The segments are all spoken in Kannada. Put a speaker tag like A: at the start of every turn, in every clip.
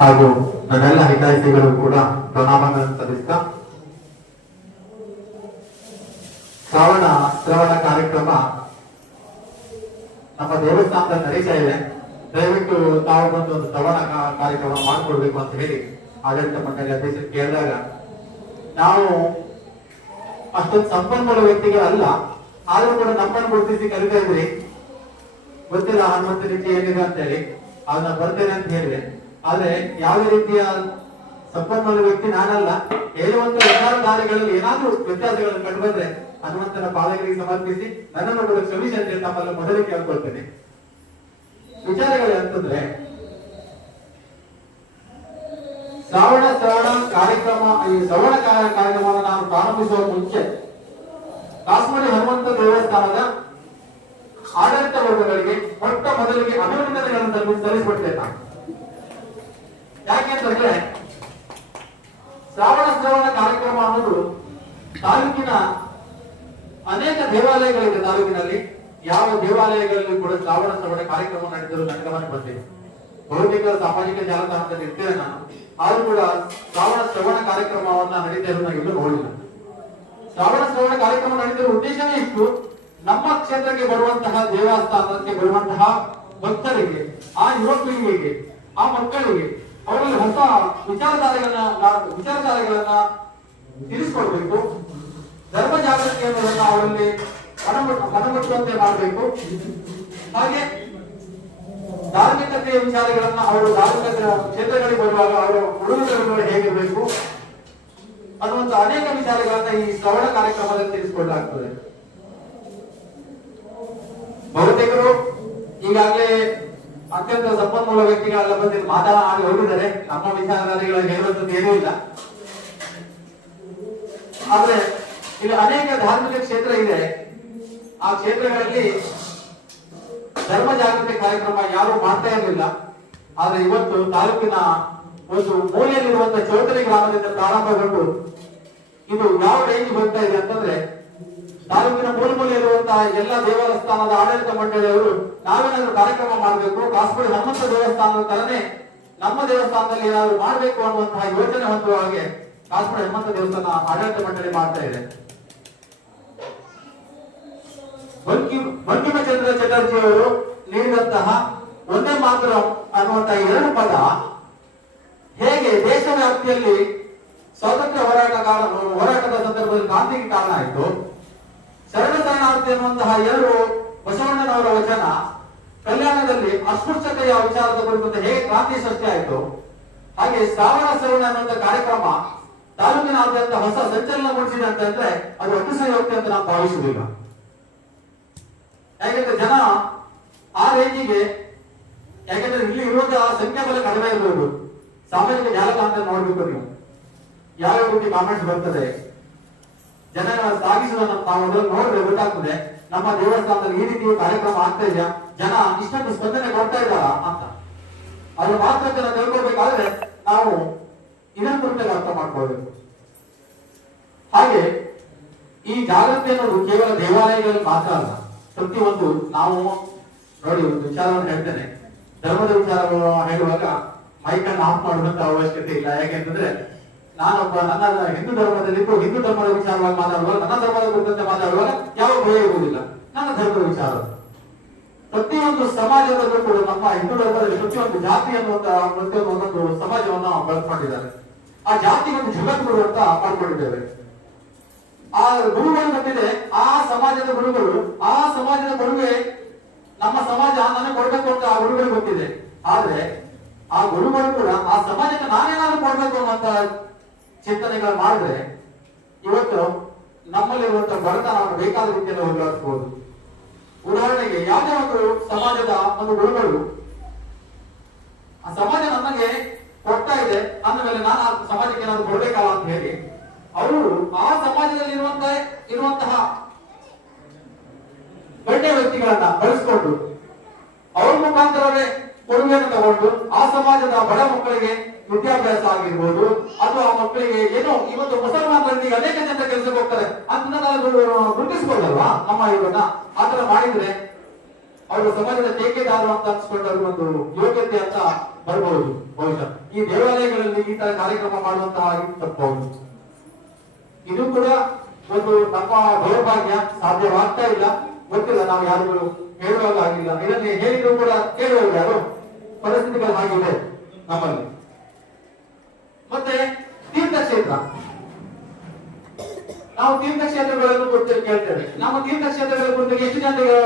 A: ಹಾಗೂ ನನ್ನೆಲ್ಲ ಹಿತೈಷಿಗಳು ಕೂಡ ಪ್ರಣಾಮಗಳನ್ನು ಸಲ್ಲಿಸ್ತಾ ಶ್ರಾವಣ, ಶ್ರವಣ ಕಾರ್ಯಕ್ರಮ ನಮ್ಮ ದೇವಸ್ಥಾನದ ನಡೀತಾ ಇದೆ. ದಯವಿಟ್ಟು ತಾವು ಬಂದು ಒಂದು ಶ್ರವಣ ಕಾರ್ಯಕ್ರಮ ಮಾಡಿಕೊಡ್ಬೇಕು ಅಂತ ಹೇಳಿ ಆಡಳಿತ ಮಂಡಳಿ ಅಧ್ಯಕ್ಷರು ಕೇಳಿದಾಗ, ನಾವು ಅಷ್ಟೊಂದು ಸಂಪನ್ಮೂಲ ವ್ಯಕ್ತಿಗಳಲ್ಲ, ಆದ್ರೂ ಕೂಡ ನಮ್ಮನ್ನು ಗುರುತಿಸಿ ಕರಿತಾ ಇದ್ರಿ ಗೊತ್ತಿಲ್ಲ ಹನುಮಂತ ರೀತಿ ಏನಿದೆ ಅಂತ ಹೇಳಿ ಅದನ್ನ ಬರ್ತೇನೆ ಅಂತ ಹೇಳಿದೆ. ಆದ್ರೆ ಯಾವ ರೀತಿಯ ಸಂಪನ್ಮೂಲ ವ್ಯಕ್ತಿ ನಾನಲ್ಲ. ಹೇಳುವಂತ ವಿಚಾರಧಾರೆಗಳಲ್ಲಿ ಏನಾದ್ರೂ ವ್ಯತ್ಯಾಸಗಳನ್ನು ಕಂಡು ಬಂದ್ರೆ ಹನುಮಂತನ ಪಾಲಕರಿಗೆ ಸಮರ್ಪಿಸಿ ನನ್ನನ್ನು ಕೂಡ ಕ್ಷಮಿಸಿ ಅಂತ ತಮ್ಮಲ್ಲಿ ಮೊದಲೇ ಕೇಳ್ಕೊಳ್ತೇನೆ. ವಿಚಾರಗಳು ಅಂತಂದ್ರೆ, ಶ್ರಾವಣ ಶ್ರವಣ ಕಾರ್ಯಕ್ರಮ, ಈ ಶ್ರವಣ ಕಾರ್ಯಕ್ರಮವನ್ನು ನಾನು ಪ್ರಾರಂಭಿಸುವ ಮುಂಚೆ ಕಾಶ್ಮೀರಿ ಹನುಮಂತ ದೇವಸ್ಥಾನದ ಆಡಳಿತ ವರ್ಗಗಳಿಗೆ ಮೊಟ್ಟ ಮೊದಲಿಗೆ ಅಭಿನಂದನೆಗಳನ್ನು ಯಾಕೆ ಅಂತಂದ್ರೆ, ಶ್ರಾವಣ ಶ್ರವಣ ಕಾರ್ಯಕ್ರಮ ಅನ್ನೋದು ತಾಲೂಕಿನ ಅನೇಕ ದೇವಾಲಯಗಳಿದೆ. ತಾಲೂಕಿನಲ್ಲಿ ಯಾವ ದೇವಾಲಯಗಳಲ್ಲಿ ಕೂಡ ಶ್ರಾವಣ ಶ್ರವಣ ಕಾರ್ಯಕ್ರಮ ನಡೆದರೂ ನನ್ನ ಬಂದಿದೆ. ಬಹುತೇಕ ಸಾಮಾಜಿಕ ಜಾಲತಾಣದಲ್ಲಿ ಇರ್ತೇನೆ ನಾನು. ಆದ್ರೂ ಕೂಡ ಶ್ರಾವಣ ಶ್ರವಣ ಕಾರ್ಯಕ್ರಮವನ್ನ ನಡೀತಾ ಇರೋದು ಎಲ್ಲೂ ನೋಡಿಲ್ಲ. ಶ್ರಾವಣ ಶ್ರವಣ ಕಾರ್ಯಕ್ರಮ ನಡೆದಿರುವ ಉದ್ದೇಶವೇ ಇತ್ತು ನಮ್ಮ ಕ್ಷೇತ್ರಕ್ಕೆ ಬರುವಂತಹ ದೇವಸ್ಥಾನಕ್ಕೆ ಬರುವಂತಹ ಭಕ್ತರಿಗೆ, ಆ ಯುವ ಆ ಮಕ್ಕಳಿಗೆ ಅವರಲ್ಲಿ ಹೊಸ ವಿಚಾರಧಾರೆಗಳನ್ನ ವಿಚಾರಧಾರೆಗಳನ್ನ ತಿಳಿಸ್ಕೊಡ್ಬೇಕು. ಧರ್ಮ ಜಾಗೃತಿ ಅನ್ನೋದನ್ನ ಅವರಲ್ಲಿ ಮನಮುಟ್ಟು ಮನಮುಟ್ಟುವಂತೆ ಮಾಡಬೇಕು. ಹಾಗೆ ಧಾರ್ಮಿಕತೆಯ ವಿಚಾರಗಳನ್ನ ಅವರು ಧಾರ್ಮಿಕ ಕ್ಷೇತ್ರಗಳಿಗೆ ಬರುವಾಗ ಅವರು ಉಡುಗೊರೆಗಳು ಹೇಗಿರಬೇಕು ಅನ್ನುವಂತ ಅನೇಕ ವಿಚಾರಗಳನ್ನ ಈ ಶ್ರವಣ ಕಾರ್ಯಕ್ರಮದಲ್ಲಿ ತಿಳಿಸಿಕೊಡಲಾಗ್ತದೆ. ಬಹುತೇಕರು ಈಗಾಗಲೇ ಅತ್ಯಂತ ಸಂಪನ್ಮೂಲ ವ್ಯಕ್ತಿಗಳೆಲ್ಲ ಬಂದು ಆಗಿ ಹೋಗಿದ್ದಾರೆ. ನಮ್ಮ ವಿಚಾರಧಾರೆಗಳು ಹೇಳುವಂತದ್ದು ಏನೂ ಇಲ್ಲ. ಆದ್ರೆ ಇಲ್ಲಿ ಅನೇಕ ಧಾರ್ಮಿಕ ಕ್ಷೇತ್ರ ಇದೆ. ಆ ಕ್ಷೇತ್ರಗಳಲ್ಲಿ ಧರ್ಮ ಜಾಗೃತಿ ಕಾರ್ಯಕ್ರಮ ಯಾರು ಮಾಡ್ತಾ ಇರಲಿಲ್ಲ. ಆದ್ರೆ ಇವತ್ತು ತಾಲೂಕಿನ ಒಂದು ಮೂಲೆಯಲ್ಲಿರುವಂತಹ ಚೌಟರಿ ಗ್ರಾಮದಿಂದ ಪ್ರಾರಂಭಗೊಂಡು ಇದು ಯಾವ ರೇಂಜ್ ಹೋಗ್ತಾ ಇದೆ ಅಂತಂದ್ರೆ ತಾಲೂಕಿನ ಮೂಲ ಇರುವಂತಹ ಎಲ್ಲ ದೇವಸ್ಥಾನದ ಆಡಳಿತ ಮಂಡಳಿಯವರು ನಾವೇನಾದ್ರೂ ಕಾರ್ಯಕ್ರಮ ಮಾಡಬೇಕು? ಕಾಸ್ಪುಡಿ ಹನುಮಂತ ದೇವಸ್ಥಾನದ ತರನೇ ನಮ್ಮ ದೇವಸ್ಥಾನದಲ್ಲಿ ಏನಾದ್ರು ಮಾಡಬೇಕು ಅನ್ನುವಂತಹ ಯೋಚನೆ ಹೊಂದುವ ಹಾಗೆ ಕಾಸ್ಪುಡಿ ಹನುಮಂತ ದೇವಸ್ಥಾನ ಆಡಳಿತ ಮಂಡಳಿ ಮಾಡ್ತಾ ಇದೆ. ಬಂಕಿಮ್ ಬಂಕಿಮಚಂದ್ರ ಚಟರ್ಜಿ ಅವರು ನೀಡಿದಂತಹ ಒಂದೇ ಮಾತ್ರ ಅನ್ನುವಂತಹ ಎರಡು ಪದ ಹೇಗೆ ದೇಶವ್ಯಾಪ್ತಿಯಲ್ಲಿ ಸ್ವಾತಂತ್ರ್ಯ ಹೋರಾಟಗಾರ, ಹೋರಾಟದ ಸಂದರ್ಭದಲ್ಲಿ ಕ್ರಾಂತಿಗೆ ಕಾರಣ ಆಯಿತು? ಶರಣ ಶರಣಾರ್ಥಿ ಅನ್ನುವಂತಹ ಎರಡು ಬಸವಣ್ಣನವರ ವಚನ. ಕಲ್ಯಾಣದಲ್ಲಿ ಅಸ್ಪೃಶ್ಯತೆಯ ವಿಚಾರದ ಕುರಿತಂತೆ ಹೇಗೆ ಕ್ರಾಂತಿ ಸೃಷ್ಟಿ ಆಯಿತು? ಹಾಗೆ ಶ್ರಾವಣ ಶ್ರವಣ ಅನ್ನುವಂಥ ಕಾರ್ಯಕ್ರಮ ತಾಲೂಕಿನಾದ್ಯಂತ ಹೊಸ ಸಂಚಲನ ಮೂಡಿಸಿದೆ ಅಂತಂದ್ರೆ ಅದು ಅತಿಶಯೋಕ್ತಿ ಅಂತ ನಾವು ಭಾವಿಸುವುದಿಲ್ಲ. ಯಾಕೆಂದ್ರೆ ಜನ ಆ ರೇಂಜಿಗೆ ಯಾಕೆಂದ್ರೆ ಇಲ್ಲಿ ಇರುವಂತಹ ಸಂಖ್ಯಾಬಲ ಕಡಿಮೆ ಇರಬಹುದು ಸಾಮಾಜಿಕ ಜಾಲತಾಣ ನೋಡ್ಬೇಕು ನೀವು. ಯಾವ ರೀತಿ ಕಾಮೆಂಟ್ಸ್ ಬರ್ತದೆ? ಜನ ಸಾಗಿಸುವುದನ್ನು ನಾವು ನೋಡಿದ್ರೆ ಗೊತ್ತಾಗ್ತದೆ. ನಮ್ಮ ದೇವಸ್ಥಾನದಲ್ಲಿ ಈ ರೀತಿ ಕಾರ್ಯಕ್ರಮ ಆಗ್ತಾ ಇದೆಯಾ? ಜನ ಇಷ್ಟೊಂದು ಸ್ಪಂದನೆ ಕೊಡ್ತಾ ಇದ್ದಾರ ಅಂತ. ಅದು ಮಾತ್ರ ಜನ ತಿಳ್ಕೊಳ್ಬೇಕಾದ್ರೆ ನಾವು ಇನ್ನೊಂದು ಅರ್ಥ ಮಾಡ್ಕೊಳ್ಬೇಕು. ಹಾಗೆ ಈ ಜಾಗೃತಿ ಅನ್ನೋದು ಕೇವಲ ದೇವಾಲಯಗಳಲ್ಲಿ ಮಾತ್ರ ಅಲ್ಲ. ಪ್ರತಿಯೊಂದು ನಾವು ನೋಡಿ ಒಂದು ವಿಚಾರವನ್ನು ಹೇಳ್ತೇನೆ. ಧರ್ಮದ ವಿಚಾರವನ್ನು ಹೇಳುವಾಗ ಮೈಕನ್ನು ಆಫ್ ಮಾಡುವಂತ ಅವಶ್ಯಕತೆ ಇಲ್ಲ. ಯಾಕೆಂತಂದ್ರೆ ನಾನೊಬ್ಬ ನನ್ನ ಹಿಂದೂ ಧರ್ಮದಲ್ಲಿದ್ದು ಹಿಂದೂ ಧರ್ಮದ ವಿಚಾರವಾಗಿ ಮಾತಾಡುವಾಗ ನನ್ನ ಧರ್ಮದ ಕುರಿತಂತೆ ಮಾತಾಡುವಾಗ ಯಾವ ಭಯ ಇರುವುದಿಲ್ಲ ನನ್ನ ಧರ್ಮದ ವಿಚಾರ. ಪ್ರತಿಯೊಂದು ಸಮಾಜದಲ್ಲೂ ಕೂಡ ನಮ್ಮ ಹಿಂದೂ ಧರ್ಮದಲ್ಲಿ ಪ್ರತಿಯೊಂದು ಜಾತಿ ಅನ್ನುವಂತಹ ಪ್ರತಿಯೊಂದು ಒಂದೊಂದು ಸಮಾಜವನ್ನು ಬಳಸ್ಕೊಂಡಿದ್ದಾರೆ. ಆ ಜಾತಿ ಒಂದು ಜಗದ್ಗುರು ಅಂತ ಮಾಡ್ಕೊಂಡಿದ್ದೇವೆ. ಆ ಗುರುಗಳು ಬಂದಿದೆ ಆ ಸಮಾಜದ ಗುರುಗಳು, ಆ ಸಮಾಜದ ಗುರುಗೆ ನಮ್ಮ ಸಮಾಜ ನನಗೆ ಕೊಡ್ಬೇಕು ಅಂತ ಆ ಗುರುಗಳು ಗೊತ್ತಿದೆ. ಆದ್ರೆ ಆ ಗುರುಗಳು ಕೂಡ ಆ ಸಮಾಜಕ್ಕೆ ನಾನೇನಾದ್ರೂ ಕೊಡ್ಬೇಕು ಅನ್ನುವಂತ ಚಿಂತನೆಗಳು ಮಾಡಿದ್ರೆ ಇವತ್ತು ನಮ್ಮಲ್ಲಿರುವಂತ ಬಡತನವನ್ನು ಬೇಕಾದ ರೀತಿಯಲ್ಲಿ ಹೋಗಲಾಡಿಸಬಹುದು ಉದಾಹರಣೆಗೆ ಯಾವುದೇ ಒಂದು ಸಮಾಜದ ಒಂದು ಗುರುಗಳು, ಆ ಸಮಾಜ ನನಗೆ ಕೊಡ್ತಾ ಇದೆ, ಅಂದಮೇಲೆ ನಾನು ಆ ಸಮಾಜಕ್ಕೆ ಏನಾದ್ರು ಕೊಡ್ಬೇಕಲ್ಲ ಅಂತ ಹೇಳಿ, ಅವರು ಆ ಸಮಾಜದಲ್ಲಿ ಇರುವಂತ, ಇರುವಂತಹ ಗಣ್ಯ ವ್ಯಕ್ತಿಗಳನ್ನ ಬಳಸ್ಕೊಂಡು, ಅವ್ರ ಮುಖಾಂತರವೇ ಕೊಡುಗೆಯನ್ನು ತಗೊಂಡು ಆ ಸಮಾಜದ ಬಡ ಮಕ್ಕಳಿಗೆ ವಿದ್ಯಾಭ್ಯಾಸ ಆಗಿರ್ಬೋದು, ಅಥವಾ ಆ ಮಕ್ಕಳಿಗೆ ಏನೋ ಇವತ್ತು ಮುಸಲ್ಮಾನರಲ್ಲಿ ಈಗ ಅನೇಕ ಜನ ಕೆಲಸಕ್ಕೆ ಹೋಗ್ತಾರೆ ಅಂತ ನಾವು ಗುರುತಿಸ್ಕೊಳ್ಳಲ್ವಾ ನಮ್ಮ ಇವನ್ನ ಆತರ ಮಾಡಿದ್ರೆ ಅವರು ಸಮಾಜದ ಟೇಕೆದಾರರು ಅಂತ ಅನ್ಸ್ಕೊಂಡವ್ರ ಒಂದು ಯೋಗ್ಯತೆ ಅಂತ ಬರಬಹುದು ಬಹುಶಃ. ಈ ದೇವಾಲಯಗಳಲ್ಲಿ ಈ ತರ ಕಾರ್ಯಕ್ರಮ ಮಾಡುವಂತಹ ತಪ್ಪಬಹುದು. ಇದು ಕೂಡ ಒಂದು ನಮ್ಮ ದೌರ್ಭಾಗ್ಯ ಸಾಧ್ಯವಾಗ್ತಾ ಇಲ್ಲ. ಗೊತ್ತಿಲ್ಲ, ನಾವು ಯಾರಿಗೂ ಹೇಳುವಾಗ ಆಗಿಲ್ಲ ಇದನ್ನೇ ಹೇಳಿದ್ರು ಕೂಡ ಕೇಳುವವರು ಯಾರು? ಪರಿಸ್ಥಿತಿಗಳು ಆಗಿದೆ ನಮ್ಮಲ್ಲಿ. ಮತ್ತೆ ತೀರ್ಥಕ್ಷೇತ್ರ. ನಾವು ತೀರ್ಥಕ್ಷೇತ್ರಗಳನ್ನು ಕುರಿತು ಕೇಳ್ತೇವೆ. ನಮ್ಮ ತೀರ್ಥಕ್ಷೇತ್ರಗಳ ಕುರಿತು ಎಷ್ಟು ಜನರಿಗೆ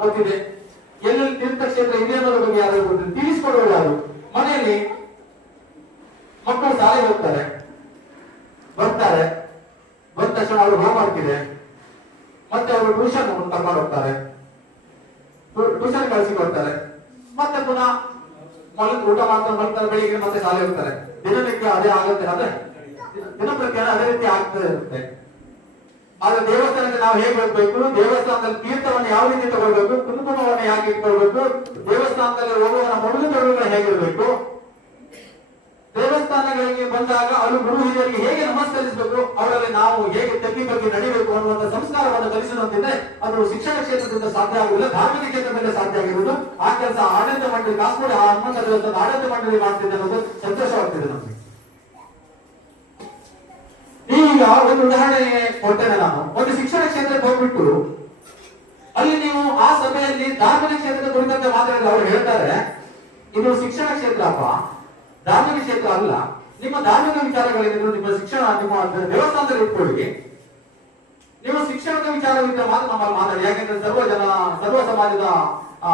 A: ಗೊತ್ತಿದೆ? ಎಲ್ಲೆಲ್ಲಿ ತೀರ್ಥಕ್ಷೇತ್ರ ಇದೆ ಅನ್ನೋದ್ರ ಬಗ್ಗೆ ಯಾರು ಗೊತ್ತಿದೆ? ತಿಳಿಸ್ಕೊಡೋರು ಯಾರು? ಮನೆಯಲ್ಲಿ ಮಕ್ಕಳು ಶಾಲೆಗೆ ಹೋಗ್ತಾರೆ. ಬರ್ತಾರೆ. ಬಂದ ತಕ್ಷಣ ಅವರು ಹೋಮ್ವರ್ಕ್ ಇದೆ. ಮತ್ತೆ ಅವರು ಟ್ಯೂಷನ್ ಕರ್ಕೊಂಡು ಹೋಗ್ತಾರೆ. ಟ್ಯೂಷನ್ ಕಳಿಸಿ ಕೊಡ್ತಾರೆ. ಮತ್ತೆ ಪುನಃ ಮಲಗ್, ಊಟ ಮಾಡ್ತಾರೆ ಬೆಳಿಗ್ಗೆ ಮತ್ತೆ ಶಾಲೆ ಹೋಗ್ತಾರೆ. ದಿನನಿತ್ಯ ಅದೇ ಆಗುತ್ತೆ ಅಂದ್ರೆ ದಿನಪ್ರತಿ ಅದೇ ರೀತಿ ಆಗ್ತಾ ಇರುತ್ತೆ ಆದ್ರೆ ದೇವಸ್ಥಾನಕ್ಕೆ ನಾವು ಹೇಗೆ ಹೋಗ್ಬೇಕು? ದೇವಸ್ಥಾನದಲ್ಲಿ ತೀರ್ಥವನ್ನು ಯಾವ ರೀತಿ ತಗೊಳ್ಬೇಕು? ಕುಂಕುಮವನ್ನು ಯಾಕೆ ಇಟ್ಕೊಳ್ಬೇಕು? ದೇವಸ್ಥಾನದಲ್ಲಿ ಹೋಗುವ ಮೊದಲು ತೊಡಗುಗಳು ಹೇಗಿರ್ಬೇಕು? ದೇವಸ್ಥಾನಗಳಿಗೆ ಬಂದಾಗ ಅಲ್ಲಿ ಗುರು ಹಿರಿಯರಿಗೆ ಹೇಗೆ ನಮಸ್ಕರಿಸಬೇಕು, ಅವರಲ್ಲಿ ನಾವು ಹೇಗೆ ತಗ್ಗಿ ಬಗ್ಗೆ ನಡಿಬೇಕು ಅನ್ನುವಂತ ಸಂಸ್ಕಾರವನ್ನು ಕಲಿಸುವಂತಿದ್ರೆ ಅದು ಶಿಕ್ಷಣ ಕ್ಷೇತ್ರದಿಂದ ಸಾಧ್ಯ ಆಗುವುದಿಲ್ಲ, ಧಾರ್ಮಿಕ ಕ್ಷೇತ್ರದಲ್ಲಿ ಸಾಧ್ಯ ಆಗಿರುವುದು. ಆ ಕೆಲಸ ಆಡಳಿತ ಮಂಡಳಿ ಕಾಸ್ಕೋಡಿ ಆ ಹನುಮಂತ ಆಡಳಿತ ಮಂಡಳಿ ಮಾಡ್ತಿದ್ದೆ ಅನ್ನೋದು ಸಂತೋಷವಾಗ್ತಿದೆ ನಮಗೆ. ಈಗ ಒಂದು ಉದಾಹರಣೆ ಕೊಡ್ತೇನೆ ನಾನು. ಒಂದು ಶಿಕ್ಷಣ ಕ್ಷೇತ್ರಕ್ಕೆ ಹೋಗ್ಬಿಟ್ಟು, ಅಲ್ಲಿ ನೀವು ಆ ಸಭೆಯಲ್ಲಿ ಧಾರ್ಮಿಕ ಕ್ಷೇತ್ರದ ಕುರಿತಂತೆ ಮಾತಾಡಿದ್ರೆ ಅವರು ಹೇಳ್ತಾರೆ, ಇದು ಶಿಕ್ಷಣ ಕ್ಷೇತ್ರ ಅಪ್ಪ. ಧಾರ್ಮಿಕ ಕ್ಷೇತ್ರ ಅಲ್ಲ. ನಿಮ್ಮ ಧಾರ್ಮಿಕ ವಿಚಾರಗಳೇನಿದ್ರು ನಿಮ್ಮ ಶಿಕ್ಷಣ ನಿಮ್ಮ ದೇವಸ್ಥಾನದಲ್ಲಿ ಇಟ್ಕೊಳ್ಳಿ ನಿಮ್ಮ ಶಿಕ್ಷಣದ ವಿಚಾರವಿದ್ದ ಮಾತ್ರ ನಮ್ಮಲ್ಲಿ ಮಾತಾಡಿ. ಯಾಕೆಂದ್ರೆ ಸರ್ವ ಜನ, ಸರ್ವ ಸಮಾಜದ, ಆ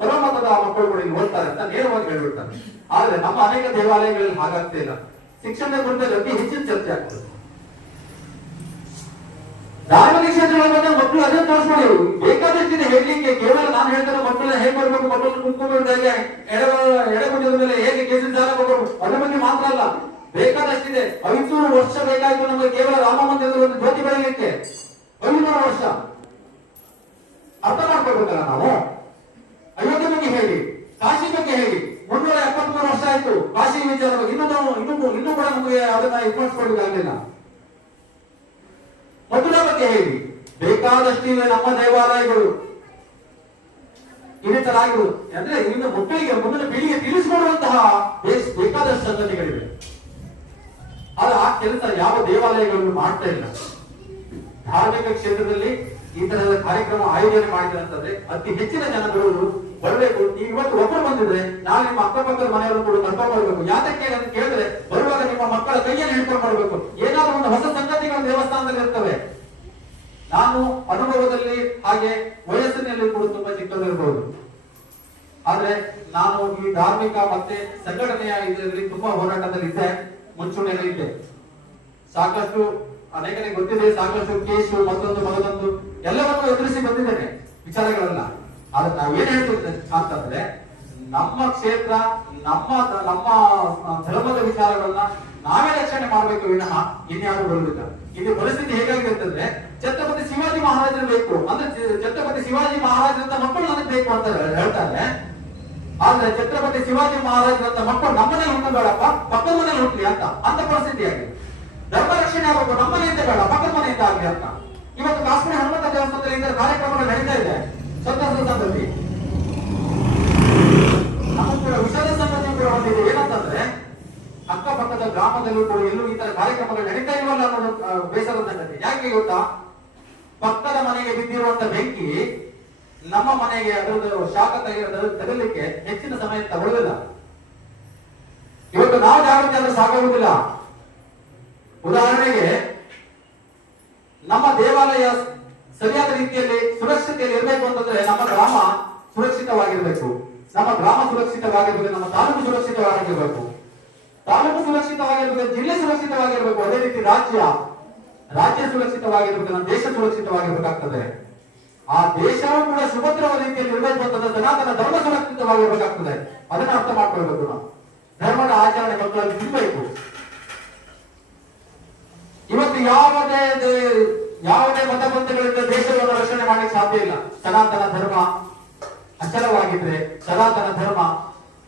A: ಸರ್ವಮತದ ಮಕ್ಕಳು ಕೂಡ ಇಲ್ಲಿ ಓದ್ತಾರೆ ಅಂತ ನೇರವಾಗಿ ಹೇಳ್ಬಿಡ್ತಾರೆ. ಆದ್ರೆ ನಮ್ಮ ಅನೇಕ ದೇವಾಲಯಗಳಲ್ಲಿ ಹಾಗಾಗ್ತಾ ಇಲ್ಲ. ಶಿಕ್ಷಣದ ಕುರಿತಲ್ಲಿ ಅತಿ ಹೆಚ್ಚಿನ ಚರ್ಚೆ ಆಗ್ತದೆ. ಧಾರ್ಮಿಕ ಕ್ಷೇತ್ರಗಳ ಬಗ್ಗೆ ಮಕ್ಕಳು ಅದೇ ತೋರಿಸ್ಕೊಳ್ಳಿ ಬೇಕಾದಷ್ಟಿದೆ ಹೇಳಲಿಕ್ಕೆ ಕೇವಲ ನಾನು ಹೇಳ್ತಾರೆ ಮಕ್ಕಳನ್ನ ಹೇಗೆ ಬರ್ಬೇಕು ಮಕ್ಕಳನ್ನ ಕುಂಕುಮದಾಗೆ ಎಡ ಎಡಗುಂಡದ ಮೇಲೆ ಹೇಗೆ ಕೇಸರಿ ಸಾಲ ಕೊಡಬೇಕು, ಅದ್ರ ಬಗ್ಗೆ ಮಾತ್ರ ಅಲ್ಲ. ಬೇಕಾದಷ್ಟಿದೆ ಐನೂರು ವರ್ಷ ಬೇಕಾಯ್ತು ನಮಗೆ ಕೇವಲ ರಾಮ ಮಂದಿರದ ಒಂದು ಜ್ಯೋತಿ ಬೆಳಗಲಿಕ್ಕೆ ಐನೂರು ವರ್ಷ. ಅರ್ಥ ಮಾಡ್ಕೋಬೇಕಲ್ಲ ನಾವು? ಅಯೋಧ್ಯೆ ಬಗ್ಗೆ ಹೇಳಿ, ಕಾಶಿ ಬಗ್ಗೆ ಹೇಳಿ. ಮುನ್ನೂರ ಎಪ್ಪತ್ಮೂರು ವರ್ಷ ಆಯ್ತು. ಕಾಶಿ ವಿಚಾರ ಇನ್ನೂ ನಾವು ಇನ್ನೂ ಇನ್ನೂ ಕೂಡ ನಮಗೆ ಅದನ್ನ ಮಥುರಾ ಬಗ್ಗೆ ಹೇಳಿ. ಬೇಕಾದಷ್ಟಿವೆ ನಮ್ಮ ದೇವಾಲಯಗಳು ಇದೇ ತರ ಅಂದ್ರೆ ಇನ್ನು ಮಕ್ಕಳಿಗೆ ಮುಂದಿನ ಪೀಳಿಗೆ ತಿಳಿಸಿಕೊಡುವಂತಹ ಬೇಕಾದಷ್ಟು ಸಂಗತಿಗಳಿವೆ. ಆದ್ರೆ ಆ ಕೆಲಸ ಯಾವ ದೇವಾಲಯಗಳನ್ನು ಮಾಡ್ತಾ ಇಲ್ಲ. ಧಾರ್ಮಿಕ ಕ್ಷೇತ್ರದಲ್ಲಿ ಈ ತರಹದ ಕಾರ್ಯಕ್ರಮ ಆಯೋಜನೆ ಮಾಡಿದಂತಂದ್ರೆ ಅತಿ ಹೆಚ್ಚಿನ ಜನಗಳು ಬರಬೇಕು. ಇವತ್ತು ಒಬ್ಬರು ಬಂದಿದ್ರೆ ನಾವು ನಿಮ್ಮ ಅಕ್ಕಪಕ್ಕದ ಮನೆಯವರು ಕೂಡ ಕರ್ಕೊಂಡು ಬರಬೇಕು ಯಾತಕ್ಕೆ ಅಂತ ಕೇಳಿದ್ರೆ ಬರುವಾಗ ನಿಮ್ಮ ಮಕ್ಕಳ ಕೈಯಲ್ಲಿ ಹಿಡ್ಕೊಂಡು ಬರಬೇಕು. ಏನಾದ್ರೂ ಒಂದು ಹೊಸ ಸಂಗತಿಗಳು ದೇವಸ್ಥಾನದಲ್ಲಿ ಇರ್ತವೆ ನಾನು ಅನುಭವದಲ್ಲಿ ಹಾಗೆ ವಯಸ್ಸಿನಲ್ಲಿ ಕೂಡ ತುಂಬಾ ಚಿಕ್ಕದಿರಬಹುದು ಆದ್ರೆ ನಾನು ಈ ಧಾರ್ಮಿಕ ಮತ್ತೆ ಸಂಘಟನೆಯ ಇದರಲ್ಲಿ ತುಂಬಾ ಹೋರಾಟದಲ್ಲಿದ್ದೆ ಮುಂಚೂಣಿಯಲ್ಲಿದ್ದೆ ಸಾಕಷ್ಟು ಅನೇಕರಿಗೆ ಗೊತ್ತಿದೆ, ಸಾಕಷ್ಟು ಕೇಸು, ಮತ್ತೊಂದು ಮಗದೊಂದು ಎಲ್ಲವನ್ನೂ ಎದುರಿಸಿ ಬಂದಿದ್ದೇನೆ, ವಿಚಾರಗಳನ್ನ. ಆದ್ರೆ ನಾವೇನ್ ಹೇಳ್ತೇವೆ ಅಂತಂದ್ರೆ, ನಮ್ಮ ಕ್ಷೇತ್ರ, ನಮ್ಮ ನಮ್ಮ ಧರ್ಮದ ವಿಚಾರಗಳನ್ನ ನಾವೇ ರಕ್ಷಣೆ ಮಾಡಬೇಕು ವಿನಃ ಇನ್ಯಾರು ಬರುವುದಿಲ್ಲ. ಇಲ್ಲಿ ಪರಿಸ್ಥಿತಿ ಹೇಗಾಗಿದೆ ಅಂತಂದ್ರೆ ಛತ್ರಪತಿ ಶಿವಾಜಿ ಮಹಾರಾಜರು ಬೇಕು. ಅಂದ್ರೆ ಛತ್ರಪತಿ ಶಿವಾಜಿ ಮಹಾರಾಜರಂತ ಮಕ್ಕಳು ನನಗೆ ಬೇಕು ಅಂತ ಹೇಳ್ತಾರೆ ಆದ್ರೆ ಛತ್ರಪತಿ ಶಿವಾಜಿ ಮಹಾರಾಜರಂತ ಮಕ್ಕಳು ನಮ್ಮನೇಲಿ ಹುಟ್ಟು ಬೇಡಪ್ಪ, ಪಕ್ಕದ ಮನೇಲಿ ಹುಟ್ಟಲಿ ಅಂತ. ಅಂತ ಪರಿಸ್ಥಿತಿ ಆಗಿದೆ. ಧರ್ಮ ರಕ್ಷಣೆ ಆಗಬೇಕು ನಮ್ಮ ಮನೆಯಿಂದ ಬೇಡ, ಪಕ್ಕದ ಮನೆಯಿಂದ ಆಗಲಿ ಅಂತ. ಇವತ್ತು ಕಾಶ್ಮೀರ ಹನುಮಂತ ದೇವಸ್ಥಾನದಲ್ಲಿ ಇದರ ಕಾರ್ಯಕ್ರಮಗಳು ನಡೀತಾ ಇದೆ. ಸ್ವತಃ ಸಂದರ್ಭದಲ್ಲಿ. ವಿಷಾದ ಸಂಗತಿ ಹೊಂದಿದೆ ಏನಂತಂದ್ರೆ, ಅಕ್ಕಪಕ್ಕದ ಗ್ರಾಮದಲ್ಲೂ ಕೂಡ ಎಲ್ಲೂ ಈ ತರ ಕಾರ್ಯಕ್ರಮಗಳು ನಡೀತಾ ಇಲ್ವಲ್ಲ ಅನ್ನೋದು ಬೇಸರದ ಸಂಗತಿ. ಯಾಕೆ ಗೊತ್ತಾ? ಪಕ್ಕದ ಮನೆಗೆ ಬಿದ್ದಿರುವಂತ ಬೆಂಕಿ ನಮ್ಮ ಮನೆಗೆ ಅದರದ್ದು ಶಾಖ ತೆಗೆದು ತಗಲಿಕ್ಕೆ ಹೆಚ್ಚಿನ ಸಮಯ ತಗೊಳ್ಳೋದಿಲ್ಲ ಇವತ್ತು ನಾವು ಜಾಗೃತಿ ಆದ್ರೆ ಸಾಕಾಗುವುದಿಲ್ಲ. ಉದಾಹರಣೆಗೆ, ನಮ್ಮ ದೇವಾಲಯ ಸರಿಯಾದ ರೀತಿಯಲ್ಲಿ ಸುರಕ್ಷತೆಯಲ್ಲಿ ಇರಬೇಕು ಅಂತಂದ್ರೆ ನಮ್ಮ ಗ್ರಾಮ ಸುರಕ್ಷಿತವಾಗಿರಬೇಕು. ನಮ್ಮ ಗ್ರಾಮ ಸುರಕ್ಷಿತವಾಗಿರ್ಬೇಕು, ನಮ್ಮ ತಾಲೂಕು ಸುರಕ್ಷಿತವಾಗಿರಬೇಕು. ತಾಲೂಕು ಸುರಕ್ಷಿತವಾಗಿರ್ಬೇಕು, ಜಿಲ್ಲೆ ಸುರಕ್ಷಿತವಾಗಿರ್ಬೇಕು. ಅದೇ ರೀತಿ ರಾಜ್ಯ ರಾಜ್ಯ ಸುರಕ್ಷಿತವಾಗಿರ್ಬೇಕು ದೇಶ ಸುರಕ್ಷಿತವಾಗಿರ್ಬೇಕಾಗ್ತದೆ. ಆ ದೇಶವೂ ಕೂಡ ಸುಭದ್ರವ ರೀತಿಯಲ್ಲಿ ಇರಬೇಕು ಸನಾತನ ಧರ್ಮ ಸುರಕ್ಷಿತವಾಗಿರ್ಬೇಕಾಗ್ತದೆ. ಅದನ್ನ ಅರ್ಥ ಮಾಡ್ಕೊಳ್ಬೇಕು ನಾವು. ಧರ್ಮದ ಆಚರಣೆ ಮಕ್ಕಳಲ್ಲಿ ಇರಬೇಕು ಇವತ್ತು ಯಾವುದೇ ಯಾವುದೇ ಮತಪಂಥಗಳಿಂದ ದೇಶವನ್ನು ರಕ್ಷಣೆ ಮಾಡಲಿಕ್ಕೆ ಸಾಧ್ಯ ಇಲ್ಲ. ಸನಾತನ ಧರ್ಮ ಅಚಲವಾಗಿದ್ರೆ, ಸನಾತನ ಧರ್ಮ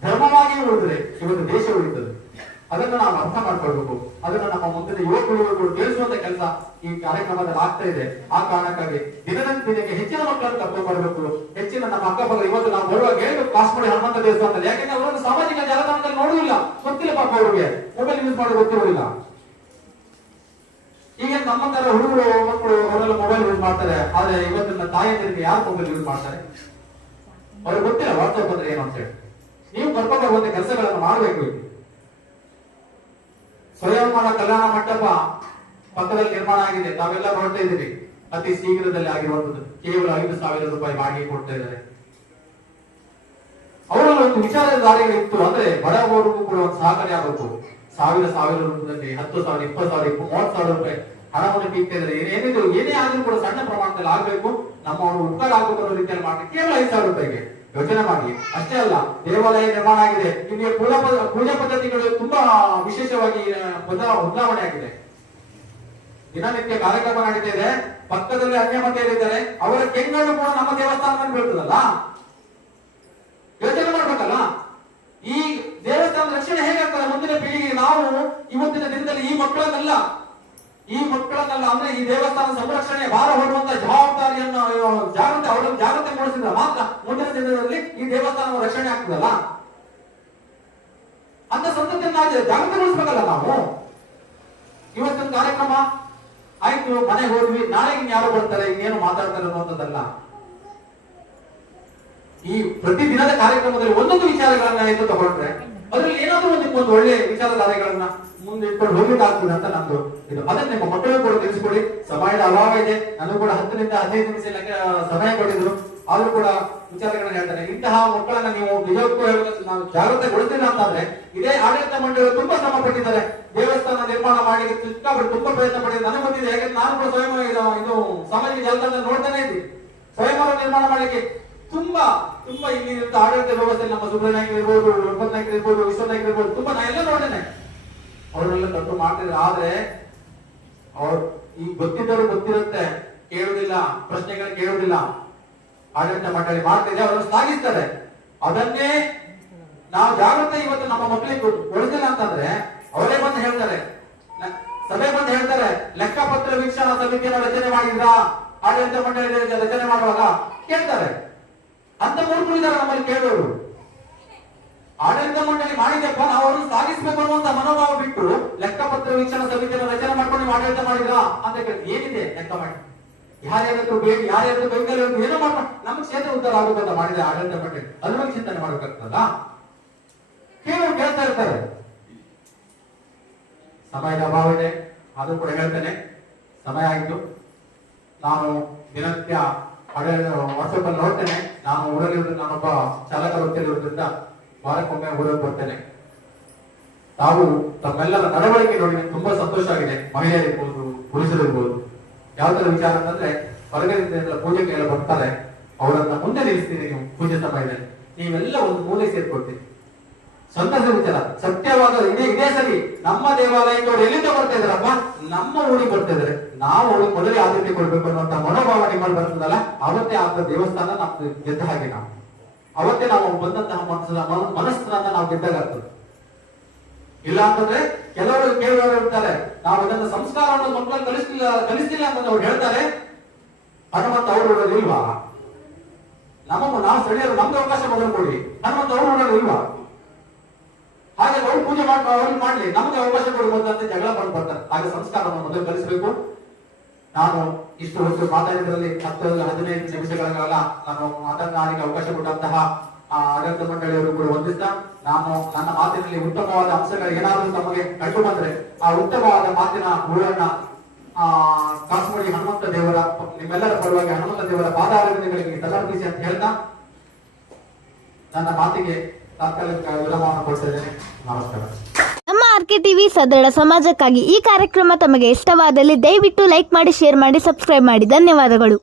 A: ಧರ್ಮವಾಗಿ ಉಳಿದ್ರೆ ಇವತ್ತು ದೇಶ ಉಳಿತದೆ. ಅದನ್ನು ನಾವು ಅರ್ಥ ಮಾಡ್ಕೊಳ್ಬೇಕು. ಅದನ್ನು ನಮ್ಮ ಮುಂದಿನ ಯುವ ಪೀಳಿಗೆಗಳು ತಿಳಿಸುವಂತ ಕೆಲಸ ಈ ಕಾರ್ಯಕ್ರಮದಲ್ಲಿ ಆಗ್ತಾ ಇದೆ. ಆ ಕಾರಣಕ್ಕಾಗಿ ದಿನದಂತ ದಿನಕ್ಕೆ ಹೆಚ್ಚಿನ ಮಕ್ಕಳನ್ನು ಕರ್ಕೊಂಡು ಬರಬೇಕು. ಹೆಚ್ಚಿನ ನಮ್ಮ ಅಕ್ಕಪಕ್ಕ ಇವತ್ತು ನಾವು ಬರುವಾಗ ಪಾಸ್ ಕಾಸ್ಮಡಿ ಹನುಮಂತ ದೇವಸ್ಥಾನದಲ್ಲಿ. ಯಾಕೆಂದ್ರೆ ಅವರನ್ನು ಸಾಮಾಜಿಕ ಜಾಲತಾಣದಲ್ಲಿ ನೋಡುವುದಿಲ್ಲ. ಗೊತ್ತಿಲ್ಲ ಪಾಪ ಅವ್ರಿಗೆ. ಮೊಬೈಲ್ ಯೂಸ್ ಮಾಡಿ ಗೊತ್ತಿರುವುದಿಲ್ಲ. ಈಗ ನಮ್ಮ ತರ ಹುಡುಗರು, ಮಕ್ಕಳು ಅವರೆಲ್ಲ ಮೊಬೈಲ್ ಯೂಸ್ ಮಾಡ್ತಾರೆ. ಆದ್ರೆ ಇವತ್ತಿನ ತಾಯಂದಿರಿಗೆ ಯಾರು ಮೊಬೈಲ್ ಯೂಸ್ ಮಾಡ್ತಾರೆ? ಅವ್ರಿಗೆ ಗೊತ್ತಿಲ್ಲ ವಾಟ್ಸ್ಆಪ್ ಅಂದ್ರೆ ಏನು ಅಂತ ಹೇಳಿ. ನೀವು ಕರ್ಕೊಂಡು ಹೋಗುವಂತ ಕೆಲಸಗಳನ್ನು ಮಾಡಬೇಕು. ಸ್ವಯಂವರ ಕಲ್ಯಾಣ ಮಂಟಪ ಪಕ್ಕದಲ್ಲಿ ನಿರ್ಮಾಣ ಆಗಿದೆ. ನಾವೆಲ್ಲ ನೋಡ್ತಾ ಇದ್ದೀವಿ ಅತಿ ಶೀಘ್ರದಲ್ಲಿ ಆಗಿರುವಂತದ್ದು ಕೇವಲ ಐದು ಸಾವಿರ ರೂಪಾಯಿ ಬಾಡಿಗೆ ಕೊಡ್ತಾ ಇದ್ದಾರೆ. ಅವರಲ್ಲಿ ಒಂದು ವಿಚಾರದ ದಾರಿಗಳಿತ್ತು ಅಂದ್ರೆ ಬಡವರಿಗೂ ಕೂಡ ಒಂದು ಸಹಕಾರಿ ಆಗಬೇಕು ಸಾವಿರ ಸಾವಿರ ರೂಪದಲ್ಲಿ ಹತ್ತು ಸಾವಿರ, ಇಪ್ಪತ್ತು ಸಾವಿರ ಮೂವತ್ತು ಸಾವಿರ ರೂಪಾಯಿ ಹಣವನ್ನು ಪೀಕ್ತಾ ಇದ್ದಾರೆ. ಏನೇನಿದ್ರು ಏನೇ ಆದ್ರೂ ಕೂಡ ಸಣ್ಣ ಪ್ರಮಾಣದಲ್ಲಿ ಆಗ್ಬೇಕು. ನಮ್ಮ ಉಪಕಾರ ಆಗಬೇಕು ಅನ್ನೋ ರೀತಿಯಲ್ಲಿ ಮಾಡಿ ಕೇವಲ ಐದು ಸಾವಿರ ರೂಪಾಯಿಗೆ. ಯೋಚನೆ ಮಾಡಿ ಅಷ್ಟೇ ಅಲ್ಲ, ದೇವಾಲಯ ನಿರ್ಮಾಣ ಆಗಿದೆ. ನಿಮಗೆ ಪೂಜಾ ಪೂಜಾ ಪದ್ಧತಿಗಳು ತುಂಬಾ ವಿಶೇಷವಾಗಿ ಬದಲಾವಣೆ ಆಗಿದೆ. ದಿನನಿತ್ಯ ಕಾರ್ಯಕ್ರಮ ನಡೀತಾ ಇದೆ. ಪಕ್ಕದಲ್ಲಿ ಅನ್ಯ ಮತೆಯಲ್ಲಿದ್ದಾರೆ ಅವರ ಕೆಂಗಣ್ಣು ಕೂಡ ನಮ್ಮ ದೇವಸ್ಥಾನದಲ್ಲಿ ಬೀಳ್ತದಲ್ಲ? ಯೋಚನೆ ಮಾಡ್ಬೇಕಲ್ಲ? ಈ ದೇವಸ್ಥಾನದ ರಕ್ಷಣೆ ಹೇಗಾಗ್ತದೆ ಮುಂದಿನ ಪೀಳಿಗೆ ನಾವು ಇವತ್ತಿನ ದಿನದಲ್ಲಿ ಈ ಮಕ್ಕಳನ್ನೆಲ್ಲ ಈ ಮಕ್ಕಳನ್ನೆಲ್ಲ ಅಂದ್ರೆ ಈ ದೇವಸ್ಥಾನ ಸಂರಕ್ಷಣೆ ಭಾರ ಹೊರುವಂತ ಜವಾಬ್ದಾರಿಯನ್ನು ಜಾಗೃತಿ, ಅವರನ್ನು ಜಾಗೃತಿ ಮಾತ್ರ ಮುಂದಿನ ದಿನದಲ್ಲಿ ಈ ದೇವಸ್ಥಾನ ರಕ್ಷಣೆ ಆಗ್ತದಲ್ಲ? ಅಂತ ಸಂತತಿಯನ್ನ ಜಾಗೃತಿಗೊಳಿಸ್ಬೇಕಲ್ಲ ನಾವು? ಇವತ್ತಿನ ಕಾರ್ಯಕ್ರಮ ಆಯ್ತು, ಮನೆಗೆ ಹೋದ್ವಿ. ನಾಳೆ ಇನ್ ಯಾರು ಬರ್ತಾರೆ, ಇನ್ನೇನು ಮಾತಾಡ್ತಾರೆ ಅನ್ನುವಂಥದ್ದಲ್ಲ. ಈ ಪ್ರತಿ ದಿನದ ಕಾರ್ಯಕ್ರಮದಲ್ಲಿ ಒಂದೊಂದು ವಿಚಾರಗಳನ್ನ ಆಯ್ತು ತಗೊಂಡ್ರೆ, ಅದ್ರಲ್ಲಿ ಏನಾದ್ರೂ ಒಂದು ಒಂದು ಒಳ್ಳೆ ವಿಚಾರಧಾರೆಗಳನ್ನ ಮುಂದೆ ಇಟ್ಕೊಂಡು ಹೋಗ್ಲಿಕ್ಕಾಗ್ತದೆ ಅಂತ ನಂದು ಇದು ಅದನ್ನ ನಿಮ್ಮ ಮಕ್ಕಳು ಕೂಡ ತಿಳಿಸ್ಕೊಳ್ಳಿ ಸಮಯದ ಅಭಾವ ಇದೆ. ನನಗೂ ಕೂಡ ಹತ್ತರಿಂದ ಹದಿನೈದು ನಿಮಿಷ ಸಮಯ ಕೊಟ್ಟಿದ್ರು ಆದ್ರೂ ಕೂಡ ವಿಚಾರಗಳನ್ನ ಹೇಳ್ತಾರೆ, ಇಂತಹ ಮಕ್ಕಳನ್ನ ನೀವು ನಿಜಕ್ಕೂ ನಾವು ನಾವು ಅಂತ ಅಂತಂದ್ರೆ, ಇದೇ ಆಡಳಿತ ಮಂಡಳಿಗಳು ತುಂಬಾ ಶ್ರಮ ಪಟ್ಟಿದ್ದಾರೆ. ದೇವಸ್ಥಾನ ನಿರ್ಮಾಣ ಮಾಡಿ ತುಂಬಾ ಪ್ರಯತ್ನ ಪಡಿದೆ ನನಗೆ ಗೊತ್ತಿದೆ, ಯಾಕಂದ್ರೆ ನಾನು ಕೂಡ ಸ್ವಯಂ, ಇದು ಸಾಮಾಜಿಕ ಜಾಲತಾಣ ನೋಡ್ತಾನೆ ಇದ್ದೀನಿ ಸ್ವಯಂವರ ನಿರ್ಮಾಣ ಮಾಡಲಿಕ್ಕೆ ತುಂಬಾ ತುಂಬಾ ಇಲ್ಲಿ ಆಡಳಿತ ವ್ಯವಸ್ಥೆ, ನಮ್ಮ ಸುಬ್ರಹ್ಮಣ್ಯ ಇರ್ಬೋದು ವೆಂಕಟ ನಾಯ್ಕ ಇರ್ಬೋದು ವಿಶ್ವ ನಾಯ್ಕ ಇರ್ಬೋದು, ತುಂಬಾ ನಾ ಎಲ್ಲ ನೋಡ್ತೇನೆ. ಅವರೆಲ್ಲ ತಪ್ಪು ಮಾಡ್ತಿದ್ರು ಆದ್ರೆ ಅವ್ರು ಈ ಗೊತ್ತಿದ್ದವರು ಗೊತ್ತಿರುತ್ತೆ ಕೇಳುವುದಿಲ್ಲ ಪ್ರಶ್ನೆಗಳು ಕೇಳುವುದಿಲ್ಲ ಆಡಳಿತ ಮಂಡಳಿ ಮಾಡ್ತಿದೆ ಅವರನ್ನು ಸಾಗಿಸ್ತಾರೆ ಅದನ್ನೇ ನಾವು ಜಾಗೃತ ಇವತ್ತು ನಮ್ಮ ಮಕ್ಕಳಿಗೆ ಉಳಿದಿಲ್ಲ ಅಂತಂದ್ರೆ, ಅವರೇ ಬಂದು ಹೇಳ್ತಾರೆ. ಸಭೆ ಬಂದು ಹೇಳ್ತಾರೆ, ಲೆಕ್ಕಪತ್ರ ವೀಕ್ಷಣಾ ಸಮಿತಿಯನ್ನು ರಚನೆ ಮಾಡಿದ್ರ? ಆಡಳಿತ ಮಂಡಳಿ ರಚನೆ ಮಾಡುವಾಗ ಕೇಳ್ತಾರೆ. ಅಂತ ಮೂರ್ಖರಿದ್ದಾರೆ ನಮ್ಮಲ್ಲಿ ಕೇಳೋರು. ಆಡಳಿತ ಮಂಡಳಿ ಮಾಡಿದಪ್ಪ ನಾವು ಅವ್ರನ್ನ ಸಾಗಿಸ್ಬೇಕು ಅನ್ನುವಂತ ಮನೋಭಾವ ಬಿಟ್ಟು ಲೆಕ್ಕಪತ್ರ ವೀಕ್ಷಣಾ ಸಮಿತಿಯನ್ನು ರಚನೆ ಮಾಡ್ಕೊಂಡು ನೀವು ಆಡಳಿತ ಮಾಡಿದ್ರಾ ಅಂತ ಕೇಳಿ ಏನಿದೆ ಲೆಕ್ಕ ಮಾಡಿ? ಯಾರ್ಯಾರು ಬೇಡಿ ಯಾರ್ಯಾರು ಬೆಂಗಳೂರು ಏನೋ ಮಾಡ್ಕೊಂಡು ನಮ್ಮ ಕ್ಷೇತ್ರ ಉದ್ದಾರ ಆಗುತ್ತಂತ ಮಾಡಿದೆ ಆಡಳಿತ ಮಂಡಳಿ ಅದ್ರ ಚಿಂತನೆ ಮಾಡ್ಬೇಕಾಗ್ತದಲ್ಲ? ಕೇಳೋರು ಕೇಳ್ತಾ ಇರ್ತಾರೆ. ಸಮಯದ ಅಭಾವ ಇದೆ ಅದು ಕೂಡ ಹೇಳ್ತೇನೆ. ಸಮಯ ಆಯ್ತು. ನಾನು ದಿನನಿತ್ಯ ಆಡಳಿತ ವಾಟ್ಸಪ್ ಅಲ್ಲಿ ನೋಡ್ತೇನೆ. ನಾನು ಊರಲ್ಲಿ ನಾನೊಬ್ಬ ಚಾಲಕ ವೃತ್ತಿಯಲ್ಲಿರೋದ್ರಿಂದ ವಾರಕ್ಕೊಮ್ಮೆ ಊರಲ್ಲಿ ಬರ್ತೇನೆ ತಾವು ತಮ್ಮೆಲ್ಲರ ನಡವಳಿಕೆ ನೋಡಿ ತುಂಬಾ ಸಂತೋಷ ಆಗಿದೆ. ಮಹಿಳೆಯರಿರ್ಬೋದು, ಪುರುಷರಿರ್ಬೋದು. ಯಾವ ತರ ವಿಚಾರ ಅಂತಂದ್ರೆ ಹೊರಗಡೆಯಿಂದ ಎಲ್ಲ ಪೂಜೆಗೆ ಎಲ್ಲ ಬರ್ತಾರೆ. ಅವರನ್ನ ಮುಂದೆ ನಿಲ್ಲಿಸ್ತೀರಿ ನೀವು ಪೂಜೆ ಸಮಯದಲ್ಲಿ. ನೀವೆಲ್ಲ ಒಂದು ಮೂಲೆ ಸೇರ್ಕೊಳ್ತೀರಿ. ಸಂತಸ ವಿಚಾರ. ಸತ್ಯವಾದ ಇದೇ ಇದೇ ಸರಿ. ನಮ್ಮ ದೇವಾಲಯಕ್ಕೆ ಅವ್ರು ಎಲ್ಲಿಂದ ಬರ್ತಾ ಇದಾರಪ್ಪ ನಮ್ಮ ಊರಿಗೆ ಬರ್ತಾ ಇದಾರೆ ನಾವು ಅವ್ರಿಗೆ ಮೊದಲೇ ಆದ್ಯತೆ ಕೊಡ್ಬೇಕು ಅನ್ನುವಂತ ಮನೋಭಾವನೆ ಮಾಡಿ ಬರ್ತದಲ್ಲ, ಅವತ್ತೇ ಆದ ದೇವಸ್ಥಾನ ನಮ್ದು ಗೆದ್ದ ಹಾಗೆ ನಾವು. ಅವತ್ತೇ ನಾವು ಬಂದಂತಹ ಮನಸ್ಸನ್ನ ಮನ- ಮನಸ್ಸನ್ನ ನಾವು ಗೆದ್ದಾಗ್ತದೆ ಇಲ್ಲ ಅಂತಂದ್ರೆ ಕೆಲವರು ಕೇಳುವವರು ಇರ್ತಾರೆ, ನಾವು ಅದನ್ನ ಸಂಸ್ಕಾರವನ್ನು ಮಕ್ಕಳನ್ನು ಕಲಿಸ್ತಿಲ್ಲ ಕಲಿಸ್ತಿಲ್ಲ ಅಂತ ಅವ್ರು ಹೇಳ್ತಾರೆ, ಹನುಮಂತ ಅವರು ಇಲ್ವಾ? ನಮಗೂ, ನಾವು ಸ್ಥಳೀಯರು, ನಮ್ಗೆ ಅವಕಾಶ ಮೊದಲು ಕೊಡಿ ಹನುಮಂತ ಅವರು ಇಲ್ವಾ? ಹಾಗೆ ಅವ್ರು ಪೂಜೆ ಮಾಡ್ ಅವ್ರಿಗೆ ಮಾಡ್ಲಿ, ನಮ್ಗೆ ಅವಕಾಶ ಕೊಡ್ಬೋದು ಅಂತ ಜಗಳ ಬಂದು ಹಾಗೆ ಸಂಸ್ಕಾರವನ್ನು ಮೊದಲು ಕಲಿಸಬೇಕು. ನಾನು ಇಷ್ಟು ಹೊತ್ತು ಮಾತಾಡಿದ್ರಲ್ಲಿ ಹತ್ತು ಹದಿನೈದು ನಿಮಿಷಗಳ ಕಾಲ ನಾನು ಮಾತನಾಡಿಗೆ ಅವಕಾಶ ಕೊಟ್ಟಂತಹ ಆಡಳಿತ ಮಂಡಳಿಯವರು ಕೂಡ ಹೊಂದಿದ್ದ ನಾನು ನನ್ನ ಮಾತಿನಲ್ಲಿ ಉತ್ತಮವಾದ ಅಂಶಗಳು ಏನಾದರೂ ತಮಗೆ ಕಂಡು ಬಂದ್ರೆ ಆ ಉತ್ತಮವಾದ ಮಾತಿನ ಗುರುವನ್ನ ಆ ಕಾಸ್ಮಡಿ ಹನುಮಂತ ದೇವರ, ನಿಮ್ಮೆಲ್ಲರ ಪರವಾಗಿ ಹನುಮಂತ ದೇವರ ಪಾದಾರವಿಂದಗಳಿಗೆ ಸಮರ್ಪಿಸಿ ಅಂತ ಹೇಳ್ತಾ ನನ್ನ ಮಾತಿಗೆ ತಾತ್ಕಾಲಿಕ ವಿರಾಮವನ್ನು ಕೊಡ್ತಿದ್ದೇನೆ ನಮಸ್ಕಾರ.
B: ನಮ್ಮ ಆರ್ ಕೆ ಟಿವಿ ಸದೃಢ ಸಮಾಜಕ್ಕಾಗಿ ಈ ಕಾರ್ಯಕ್ರಮ ತಮಗೆ ಇಷ್ಟವಾದಲ್ಲಿ ದಯವಿಟ್ಟು ಲೈಕ್ ಮಾಡಿ, ಶೇರ್ ಮಾಡಿ, ಸಬ್ಸ್ಕ್ರೈಬ್ ಮಾಡಿ. ಧನ್ಯವಾದಗಳು.